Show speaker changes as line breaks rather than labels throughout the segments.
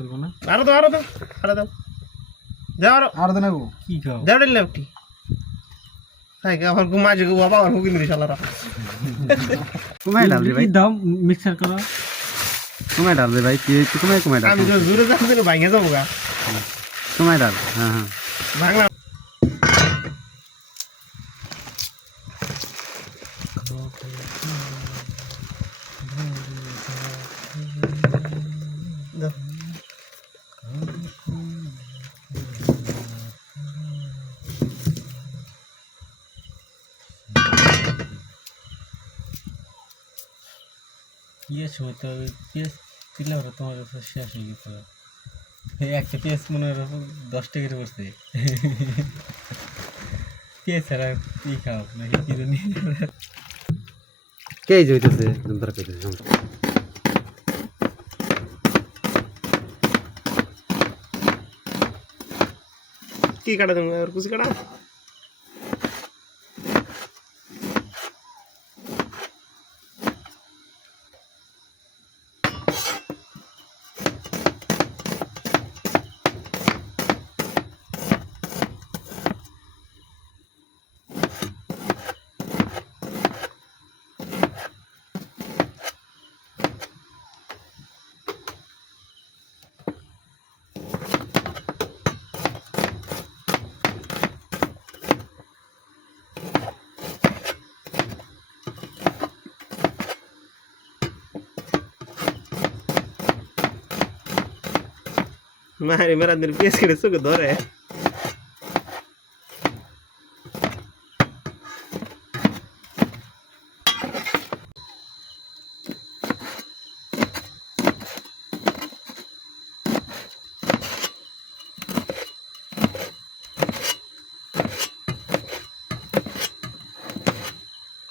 চলবো না
আরো দাও আরো দাও আরো দাও দাও আরো
আর দেন নেবো
কি খাও
দাও দিলে একটি হ্যাঁ আমার ঘুম আজ ঘুম বাবা আমার হুকিন দিস আল্লাহ
কমাই ডাল রে ভাই
কি দাও মিক্সার করো
কমাই ডাল রে ভাই কি তুই কমাই কমাই ডাল
আমি তো জোরে যাচ্ছি না ভাঙে যাবো গা
কমাই ডাল হ্যাঁ হ্যাঁ
ভাঙলাম দাও।
পেঁয়াজ হতে হবে পেঁয়াজ দিলে ওরা তোমার কাছে শেষ হয়ে গেছে। একটা পেঁয়াজ মনে হয় দশ টাকার পড়ছে। পেঁয়াজ ছাড়া কি খাও নাকি কি জানি
কে যে হইতেছে? ধরে পেতেছে
কি কাটা দেবো আর কুচি কাটা? Mari, mira, nervios que eres jugador,
eh.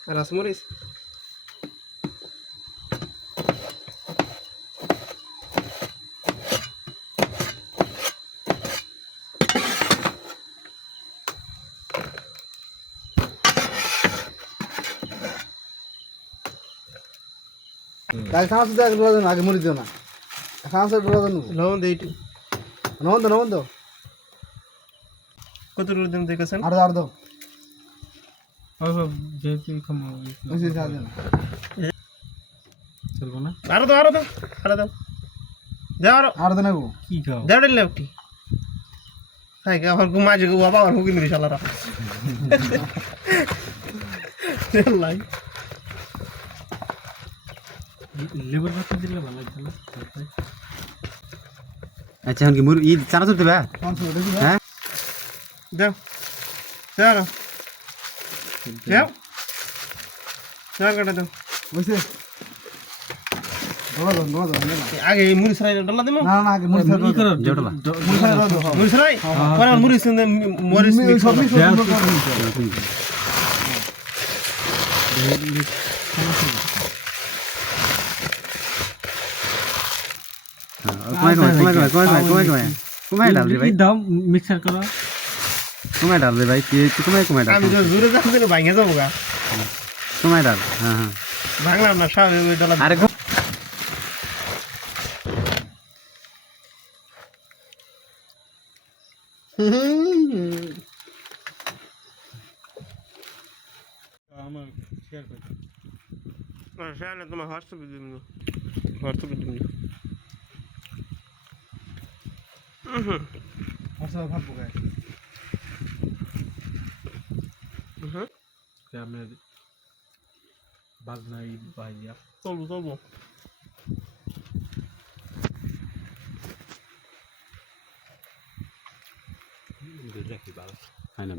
Rasmuris. কাল সাহস দেখ ডরাজন আগে মরি দিও না। সাহস ডরাজন
লবণ দেই
নবন দাও নবন দাও
কত রুল দিন দেখেছেন?
আর আর দাও।
চলবো না?
আরও দাও আরও দাও আরও দাও। দাও আরও।
আরও দাও নেব।
কি খাও?
মাঝে বাবা আমার হুকিনি
লেবুর পাতা দিলে ভালো লাগতো না।
আচ্ছা এখন কি মুর ই চানা চলতে বা হ্যাঁ?
দাও। দাও দাও। দাও। কাটা দাও।
বুঝছে
আগে মুড়ি সরাই ডলা দেবো
না না আগে মরি সাইড
করো
জটলা।
মরি সাইড
মুড়ি সরাই পরে মুড়ি সঙ্গে মরিস মিক্স
সব
করো।
কমাই কমাই কমাই কমাই কমাই কমাই কমাই কমাই ডাল রে ভাই
কি দাও মিক্সার করো
কমাই ডাল রে ভাই কি তুই কমাই কমাই ডাল
আমি তো জোরে যাচ্ছি না ভাঙে যাবো গা
কমাই ডাল হ্যাঁ হ্যাঁ
ভাঙলাম না স্বাভাবিক ওই ডলা
আরে
আমার শেয়ার করো
শালে তোমার হোয়াটসঅ্যাপে দিন হোয়াটসঅ্যাপে দিন হুম
মশলা ভাত পোকায়
হুম আপনার বাজনা ঈদ বাইয়া
চলবো চলবো
দেখি ভালো খাই না